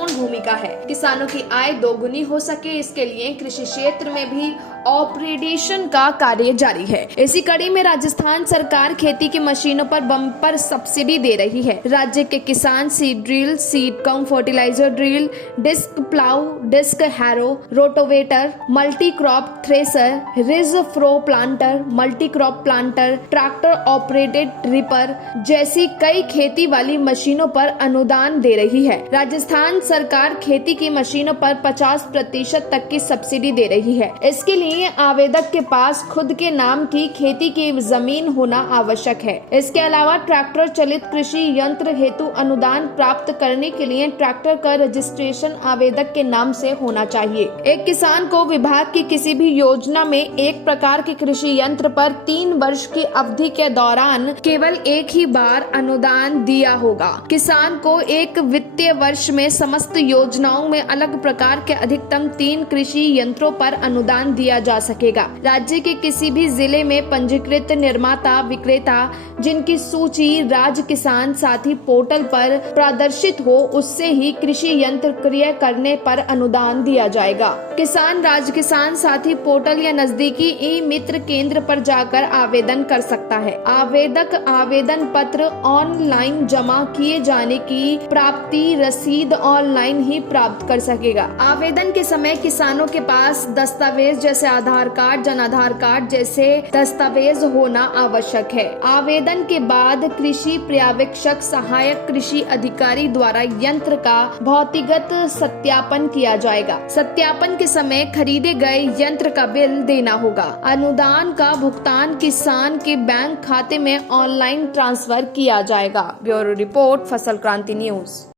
महत्वपूर्ण भूमिका है। किसानों की आय दोगुनी हो सके, इसके लिए कृषि क्षेत्र में भी अपग्रेडेशन का कार्य जारी है। इसी कड़ी में राजस्थान सरकार खेती की मशीनों पर बम्पर सब्सिडी दे रही है। राज्य के किसान seed drill, seed cum fertiliser drill, disc plough, disc harrow, rotavator, multi crop thresher, ridge furrow planter, multi crop planter, tractor operated reaper जैसी कई खेती वाली मशीनों पर अनुदान दे रही है। राजस्थान सरकार खेती की मशीनों पर 50% तक की सब्सिडी दे रही है। इसके लिए आवेदक के पास खुद के नाम की खेती की जमीन होना आवश्यक है। इसके अलावा ट्रैक्टर चलित कृषि यंत्र हेतु अनुदान प्राप्त करने के लिए ट्रैक्टर का रजिस्ट्रेशन आवेदक के नाम से होना चाहिए। एक किसान को विभाग की किसी भी योजना में एक प्रकार के कृषि यंत्र पर 3 वर्ष की अवधि के दौरान केवल एक ही बार अनुदान दिया होगा। किसान को एक वित्तीय वर्ष में समस्त योजनाओं में अलग प्रकार के अधिकतम 3 कृषि यंत्रों पर अनुदान दिया जा सकेगा। राज्य के किसी भी जिले में पंजीकृत निर्माता विक्रेता जिनकी सूची राज्य किसान साथी पोर्टल पर प्रदर्शित हो, उससे ही कृषि यंत्र क्रय करने पर अनुदान दिया जाएगा। किसान राज्य किसान साथी पोर्टल या नजदीकी ई मित्र केंद्र पर जाकर आवेदन कर सकता है। आवेदक आवेदन पत्र ऑनलाइन जमा किए जाने की प्राप्ति रसीद ऑनलाइन ही प्राप्त कर सकेगा। आवेदन के समय किसानों के पास दस्तावेज जैसे आधार कार्ड, जन आधार कार्ड जैसे दस्तावेज होना आवश्यक है। आवेदन के बाद कृषि पर्यवेक्षक सहायक कृषि अधिकारी द्वारा यंत्र का भौतिकगत सत्यापन किया जाएगा। सत्यापन के समय खरीदे गए यंत्र का बिल देना होगा। अनुदान का भुगतान किसान के बैंक खाते में ऑनलाइन ट्रांसफर किया जाएगा। ब्यूरो रिपोर्ट, फसल क्रांति न्यूज।